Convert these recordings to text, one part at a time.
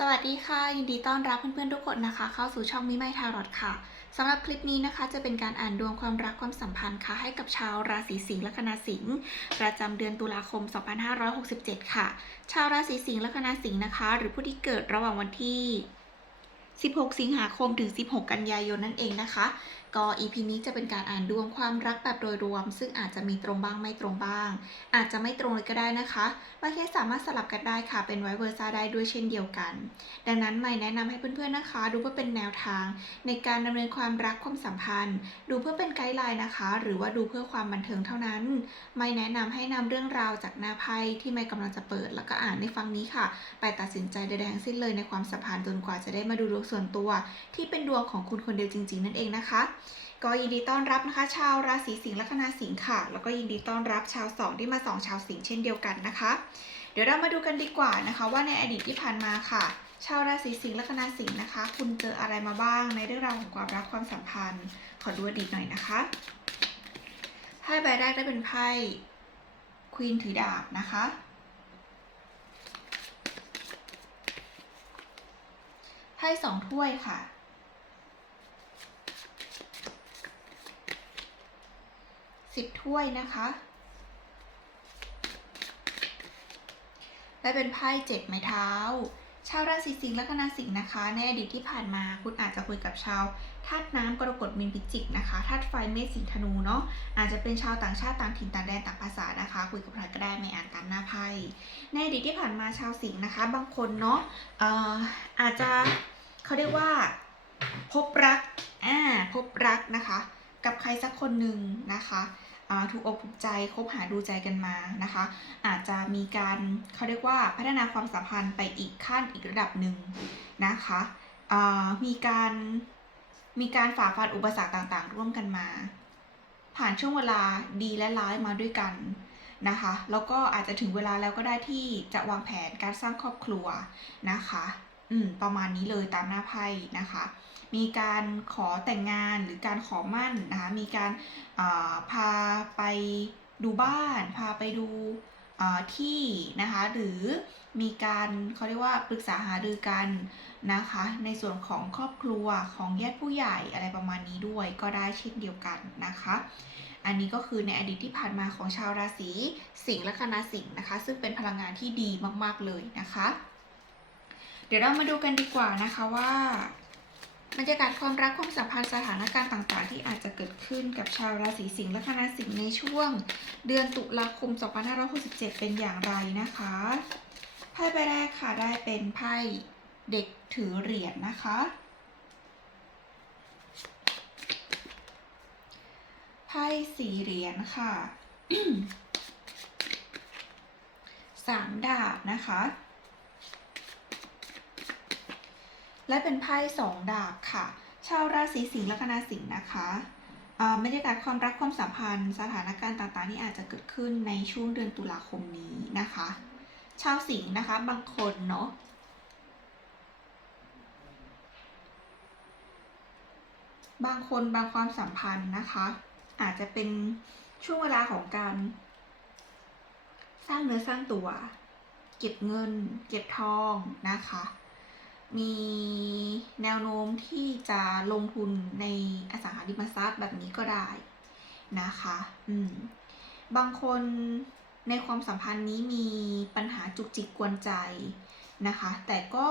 สวัสดีค่ะ ยินดีต้อนรับเพื่อนๆทุกคนนะคะ เข้าสู่ช่องมิไมทารอดค่ะสำหรับคลิปนี้นะคะ จะเป็นการอ่านดวงความรักความสัมพันธ์ค่ะ ให้กับชาวราศีสิงห์ละคนาสิงห์ประจำเดือนตุลาคม 2567 ค่ะ ชาวราศีสิงห์ละคนาสิงห์นะคะ หรือผู้ที่เกิดระหว่างวันที่ 16 สิงหาคมถึง 16 กันยายนนั่นเองนะคะก็ EP นี้จะเป็นการอ่านดวงความรักแบบโดยรวม ซึ่งอาจจะมีตรงบ้างไม่ตรงบ้าง อาจจะไม่ตรงเลยก็ได้นะคะบางเคสสามารถสลับกันได้ค่ะ เป็นไวเวอร์ซ่าได้ด้วยเช่นเดียวกัน ดังนั้นไม่แนะนำให้เพื่อนๆนะคะ ดูเพื่อเป็นแนวทาง ในการดำเนินความรักความสัมพันธ์ ดูเพื่อเป็นไกด์ไลน์นะคะ หรือว่าดูเพื่อความบันเทิงเท่านั้น ไม่แนะนำให้นำเรื่องราวจากหน้าไพ่ที่ไม่กำลังจะเปิด แล้วก็อ่านในฟังนี้ค่ะ ไปตัดสินใจใดๆทั้งสิ้นเลยในความสัมพันธ์จนกว่าจะได้มาดูดวงส่วนตัว ที่เป็นดวงของคุณคนเดียวจริง ๆ นั่นเองนะคะก็ยินดีต้อนรับนะคะ ชาวราศีสิงห์ละคณาสิงห์ค่ะ แล้วก็ยินดีต้อนรับชาวสองที่มาสองชาวสิงห์เช่นเดียวกันนะคะ เดี๋ยวเรามาดูกันดีกว่านะคะ ว่าในอดีตที่ผ่านมาค่ะ ชาวราศีสิงห์ละคณาสิงห์นะคะ คุณเจออะไรมาบ้างในเรื่องราวของความรักความสัมพันธ์ ขอดูอดีตหน่อยนะคะไพ่ใบแรกได้เป็นไพ่ควีนถือดาบนะคะไพ่สองถ้วยค่ะ สิบถ้วยนะคะ และเป็นไพ่เจ็ดไม้เท้า ชาวราศีสิงห์และคณาสิงห์นะคะ ในอดีตที่ผ่านมาคุณอาจจะคุยกับชาวธาตุน้ำกรกฎมินพิจิกนะคะธาตุไฟเมษสิงห์ธนูเนาะอาจจะเป็นชาวต่างชาติต่างถิ่นต่างแดนต่างภาษานะคะ คุยกับใครก็ได้ไม่อ่านตามหน้าไพ่ในอดีตที่ผ่านมาชาวสิงห์นะคะ บางคนเนาะเอ่ออาจจะเขาเรียกว่า พบรักอ่าพบรักนะคะ กับใครสักคนหนึ่งนะคะ ถูกอกถูกใจคบหาดูใจกันมานะคะ อาจจะมีการเขาเรียกว่าพัฒนาความสัมพันธ์ไปอีกขั้นอีกระดับหนึ่งนะคะมีการมีการฝ่าฟันอุปสรรคต่างๆ ร่วมกันมา ผ่านช่วงเวลาดีและร้ายมาด้วยกันนะคะ แล้วก็อาจจะถึงเวลาแล้วก็ได้ที่จะวางแผนการสร้างครอบครัวนะคะ อืมประมาณนี้เลยตามหน้าไพ่นะคะ มีการขอแต่งงานหรือการขอมั่นนะคะมีการาพาไปดูบ้าน พาไปดูที่นะคะหรือมีการเขาเรียกว่าปรึกษาหารือกันนะคะ ในส่วนของครอบครัวของญาติผู้ใหญ่อะไรประมาณนี้ด้วยก็ได้เช่นเดียวกันนะคะ อันนี้ก็คือในอดีตที่ผ่านมาของชาวราศีสิงห์และคณาสิงห์นะคะ ซึ่งเป็นพลังงานที่ดีมาก ๆ เลยนะคะ เดี๋ยวเรามาดูกันดีกว่านะคะว่าบรรยากาศความรักความสัมพันธ์สถานการณ์ต่างๆ ที่อาจจะเกิดขึ้นกับชาวราศีสิงห์และคณะสิงห์ในช่วง เดือนตุลาคม 2567 เป็นอย่างไรนะคะไพ่ใบแรกค่ะได้เป็นไพ่เด็กถือเหรียญนะคะ ไพ่สี่เหรียญค่ะสามดาบนะคะ และเป็นไพ่สองดาบค่ะ ชาวราศีสิงห์ละคณาสิงห์นะคะอ่าบรรยากาศความรักความสัมพันธ์ สถานการณ์ต่างๆที่อาจจะเกิดขึ้นในช่วงเดือนตุลาคมนี้นะคะ ชาวสิงห์นะคะบางคนเนาะบางคนบางความสัมพันธ์นะคะ อาจจะเป็นช่วงเวลาของการ สร้างเนื้อสร้างตัว เก็บเงิน เก็บทองนะคะ มีแนวโน้มที่จะลงทุนในอสังหาริมทรัพย์แบบนี้ก็ได้นะคะ อืม บางคนในความสัมพันธ์นี้มีปัญหาจุกจิกกวนใจนะคะ แต่ก็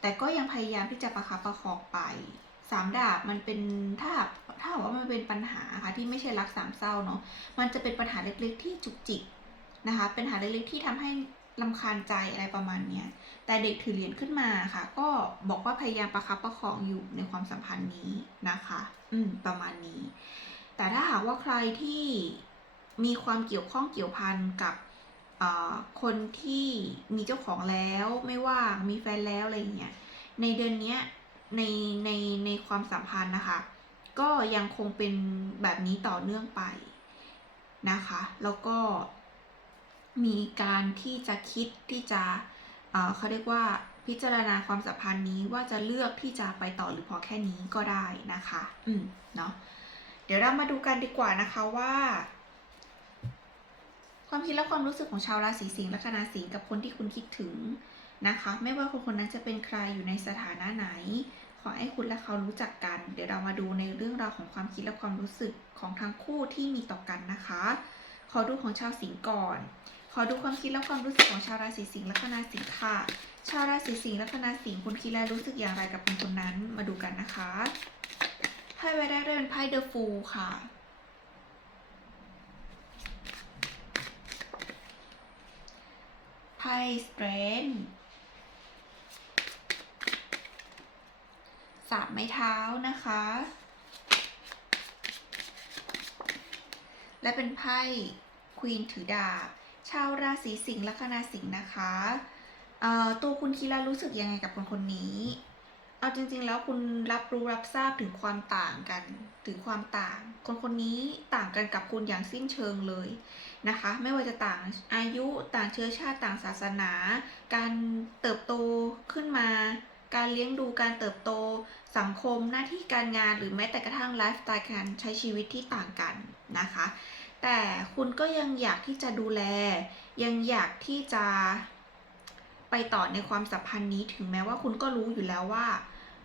แต่ก็ยังพยายามที่จะประคับประคองไปสามดาบมันเป็นถ้าถ้าว่ามันเป็นปัญหาค่ะที่ไม่ใช่รักสามเศร้าเนาะมันจะเป็นปัญหาเล็กๆที่จุกจิกนะคะ เป็นปัญหาเล็กๆที่ทำให้ ลำคาญใจอะไรประมาณเนี้ย แต่เด็กถือเหรียญขึ้นมาค่ะ ก็บอกว่าพยายามประคับประคองอยู่ในความสัมพันธ์นี้นะคะ อืม ประมาณนี้ แต่ถ้าหากว่าใครที่มีความเกี่ยวข้องเกี่ยวพันกับคนที่มีเจ้าของแล้วไม่ว่ามีแฟนแล้วอะไรเงี้ย ในเดือนนี้ในในในความสัมพันธ์นะคะ ก็ยังคงเป็นแบบนี้ต่อเนื่องไปนะคะ แล้วก็ มีการที่จะคิดที่จะเอ่อเขาเรียกว่าพิจารณาความสัมพันธ์นี้ว่าจะเลือกที่จะไปต่อหรือพอแค่นี้ก็ได้นะคะ อืม เนาะ เดี๋ยวเรามาดูกันดีกว่านะคะว่า ความคิดและความรู้สึกของชาวราศีสิงห์และคณาสิงห์กับคนที่คุณคิดถึงนะคะ ไม่ว่าคนคนนั้นจะเป็นใครอยู่ในสถานะไหน ขอให้คุณและเขารู้จักกัน เดี๋ยวเรามาดูในเรื่องราวของความคิดและความรู้สึกของทั้งคู่ที่มีต่อกันนะคะ ขอดูของชาวสิงห์ก่อน ขอดูความคิดและความรู้สึกของชาวราศีสิงห์และคณาสิงห์ค่ะ ชาวราศีสิงห์และคณาสิงห์คุณคิดและรู้สึกอย่างไรกับคนคนนั้น มาดูกันนะคะไพ่ใบแรกได้เป็นไพ่เดอะฟูลค่ะไพ่สเตรนสามไม้เท้านะคะ และเป็นไพ่ควีนถือดาบ ชาวราศีสิงห์ละคณาสิงห์นะคะตัวคุณคิดและรู้สึกยังไงกับคนคนนี้ เอาจริงๆ แล้วคุณรับรู้รับทราบถึงความต่างกัน ถึงความต่าง คนคนนี้ต่างกันกับคุณอย่างสิ้นเชิงเลยนะคะ ไม่ว่าจะต่างอายุต่างเชื้อชาติต่างศาสนา การเติบโตขึ้นมา การเลี้ยงดูการเติบโต สังคมหน้าที่การงานหรือแม้แต่กระทั่งไลฟ์สไตล์การใช้ชีวิตที่ต่างกันนะคะ แต่คุณก็ยังอยากที่จะดูแล ยังอยากที่จะไปต่อในความสัมพันธ์นี้ถึงแม้ว่าคุณก็รู้อยู่แล้วว่า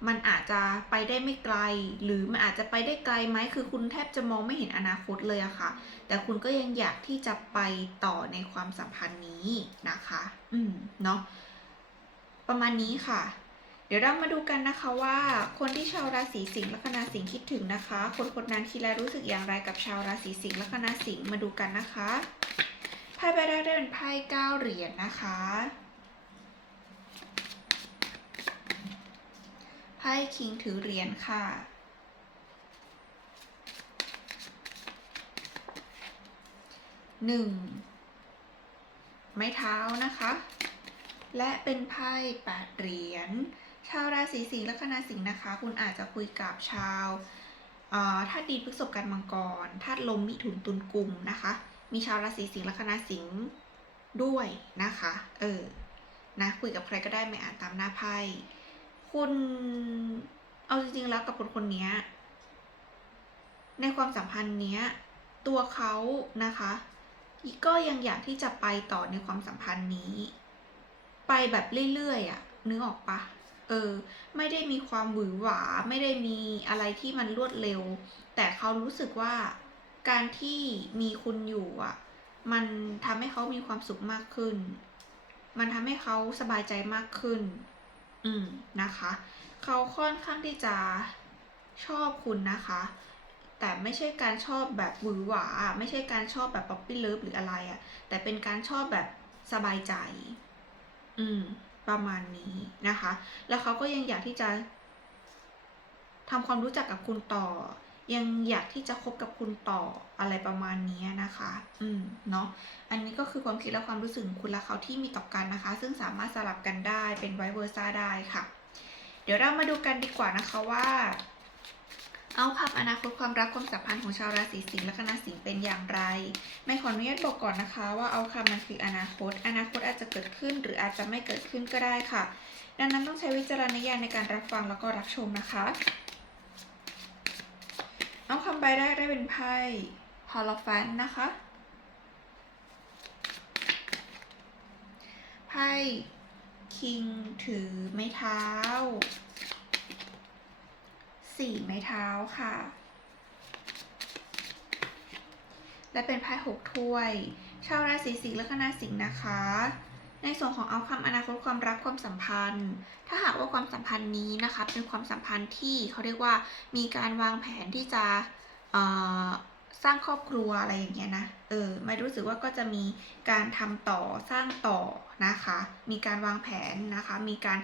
มันอาจจะไปได้ไม่ไกล หรือมันอาจจะไปได้ไกลไหมคือคุณแทบจะมองไม่เห็นอนาคตเลยอะค่ะ แต่คุณก็ยังอยากที่จะไปต่อในความสัมพันธ์นี้นะคะ อืมเนาะประมาณนี้ค่ะ ดี๋ยวเรามาดูกันนะคะว่าคนที่ชาวราศีสิงห์ลัคนาสิงห์คิดถึงนะคะ คนคนนั้นคิดและรู้สึกอย่างไรกับชาวราศีสิงห์ลัคนาสิงห์มาดูกันนะคะไพ่ใบแรกได้เป็นไพ่เก้าเหรียญนะคะไพ่คิงถือเหรียญค่ะหนึ่งไม้เท้านะคะ และเป็นไพ่แปดเหรียญ ชาวราศีสิงห์และคณาสิงห์นะคะ คุณอาจจะคุยกับชาวธาตุดินพฤษภกันมังกรธาตุลมมิถุนตุลกุมนะคะ มีชาวราศีสิงห์และคณาสิงห์ด้วยนะคะ เออนะคุยกับใครก็ได้ไม่อ่านตามหน้าไพ่คุณเอาจริงๆแล้วกับคนคนนี้ในความสัมพันธ์เนี้ยตัวเขานะคะก็ยังอยากที่จะไปต่อในความสัมพันธ์นี้ ไปแบบเรื่อยๆอะ่ะนึกออกปะ เออ ไม่ได้มีความหวือหวา ไม่ได้มีอะไรที่มันรวดเร็ว แต่เขารู้สึกว่าการที่มีคุณอยู่อะ มันทำให้เขามีความสุขมากขึ้น มันทำให้เขาสบายใจมากขึ้น อืมนะคะ เขาค่อนข้างที่จะชอบคุณนะคะ แต่ไม่ใช่การชอบแบบหวือหวา ไม่ใช่การชอบแบบป๊อปปี้เลิฟหรืออะไรอะ่ะ แต่เป็นการชอบแบบสบายใจ อืม ประมาณนี้นะคะ แล้วเขาก็ยังอยากที่จะทำความรู้จักกับคุณต่อ ยังอยากที่จะคบกับคุณต่ออะไรประมาณนี้นะคะ อืม เนาะ อันนี้ก็คือความคิดและความรู้สึกคุณและเขาที่มีต่อกันนะคะ ซึ่งสามารถสลับกันได้เป็นไวเวอร์ซ่าได้ค่ะ เดี๋ยวเรามาดูกันดีกว่านะคะว่า เอาคำอนาคตความรักความสัมพันธ์ของชาวราศีสิงห์และคณะสิงห์เป็นอย่างไร ไม่ขออนุญาตบอกก่อนนะคะว่าเอาคำมันคืออนาคต อนาคตอาจจะเกิดขึ้นหรืออาจจะไม่เกิดขึ้นก็ได้ค่ะ ดังนั้นต้องใช้วิจารณญาณในการรับฟังแล้วก็รับชมนะคะ เอาคำใบแรกได้เป็นไพ่ฮอลแฟนนะคะไพ่คิงถือไม้เท้า สี่ไม้เท้าค่ะ และเป็นไพ่หกถ้วย ชาวราศีสิงห์และคณะสิงห์นะคะ ในส่วนของเอาคำอนาคตความรักความสัมพันธ์ ถ้าหากว่าความสัมพันธ์นี้นะคะเป็นความสัมพันธ์ที่เขาเรียกว่ามีการวางแผนที่จะสร้างครอบครัวอะไรอย่างเงี้ยนะ เออ ไม่รู้สึกว่าก็จะมีการทำต่อสร้างต่อ นะคะ มีการวางแผนนะคะ มีการ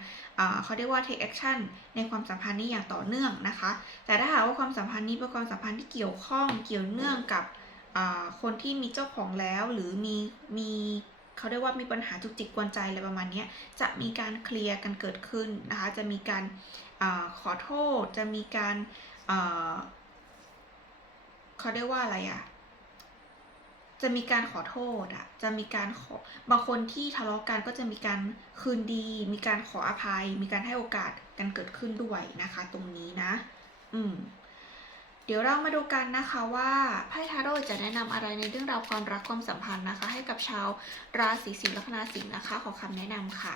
เขาเรียกว่า take action ในความสัมพันธ์นี้อย่างต่อเนื่องนะคะ แต่ถ้าหากว่าความสัมพันธ์นี้เป็นความสัมพันธ์ที่เกี่ยวข้องเกี่ยวเนื่องกับคนที่มีเจ้าของแล้วหรือมีมีเขาเรียกว่ามีปัญหาจุกจิกกวนใจอะไรประมาณนี้จะมีการเคลียร์กันเกิดขึ้นนะคะ จะมีการอขอโทษ จะมีการเขาเรียกว่าอะไรอะ จะมีการขอโทษอะจะมีการขอบางคนที่ทะเลาะกันก็จะมีการคืนดี มีการขออภัย มีการให้โอกาสกันเกิดขึ้นด้วยนะคะ ตรงนี้นะ อืม เดี๋ยวเรามาดูกันนะคะว่าไพ่ทาโร่จะแนะนำอะไรในเรื่องราวความรักความสัมพันธ์นะคะ ให้กับชาวราศีสิงห์ลัคนาสิงห์นะคะ ขอคำแนะนำค่ะ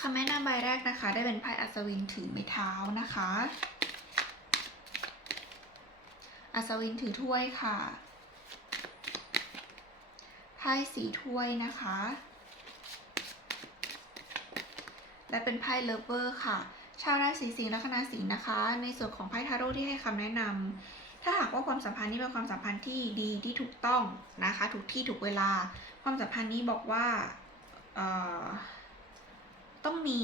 คำแนะนำใบแรกนะคะ ได้เป็นไพ่อัศวินถือไม้เท้านะคะ อัศวินถือถ้วยค่ะ ไพ่สีถ้วยนะคะ และเป็นไพ่เลิฟเวอร์ค่ะ ชาวราศีสิงห์ลัคนาสิงห์นะคะ ในส่วนของไพ่ทาโร่ที่ให้คำแนะนำถ้าหากว่าความสัมพันธ์นี้เป็นความสัมพันธ์ที่ดีที่ถูกต้องนะคะ ถูกที่ถูกเวลา ความสัมพันธ์นี้บอกว่าเอ่อ มี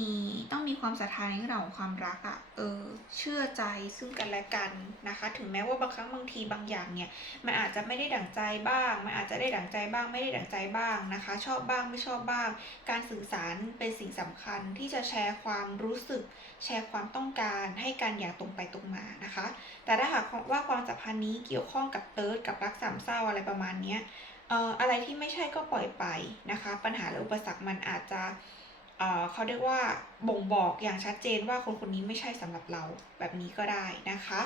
ต้องมีความศรัทธาในเรื่องของความรักอะ่ะ เออ เชื่อใจซึ่งกันและกันนะคะ ถึงแม้ว่าบางครั้งบางทีบางอย่างเนี่ย มันอาจจะไม่ได้ดั่งใจบ้าง มันอาจจะได้ดั่งใจบ้าง ไม่ได้ดั่งใจบ้างนะคะ ชอบบ้างไม่ชอบบ้าง การสื่อสารเป็นสิ่งสำคัญที่จะแชร์ความรู้สึก แชร์ความต้องการให้กันอย่างตรงไปตรงมานะคะ แต่ถ้าหากว่าความสัมพันธ์นี้เกี่ยวข้องกับเติร์ดกับรักสามเศร้าอะไรประมาณเนี้ยเอ่ออะไรที่ไม่ใช่ก็ปล่อยไปนะคะ ปัญหาและอุปสรรคมันอาจจะ เขาเรียกว่า บ่งบอกอย่างชัดเจนว่าคนคนนี้ไม่ใช่สำหรับเราแบบนี้ก็ได้นะคะ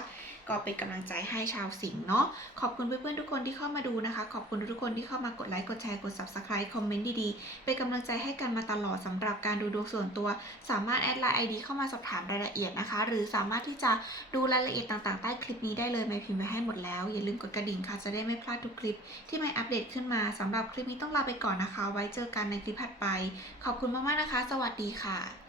ก็เป็นกำลังใจให้ชาวสิงห์เนาะขอบคุณเพื่อนๆทุกคนที่เข้ามาดูนะคะ ขอบคุณทุกคนที่เข้ามากดไลค์กดแชร์กด subscribe คอมเมนต์ดีๆเป็นกำลังใจให้กันมาตลอดสำหรับการดูดวงส่วนตัว สามารถแอดไลน์ ID เข้ามาสอบถามรายละเอียดนะคะ หรือสามารถที่จะดูรายละเอียดต่างๆ ใต้คลิปนี้ได้เลยไม่พิมพ์ไว้ให้หมดแล้วอย่าลืมกดกระดิ่งค่ะจะได้ไม่พลาดทุกคลิป ที่ไม่อัปเดตขึ้นมาสำหรับคลิปนี้ต้องลาไปก่อนนะคะ ไว้เจอกันในคลิปถัดไป ขอบคุณมากๆนะคะ สวัสดีค่ะ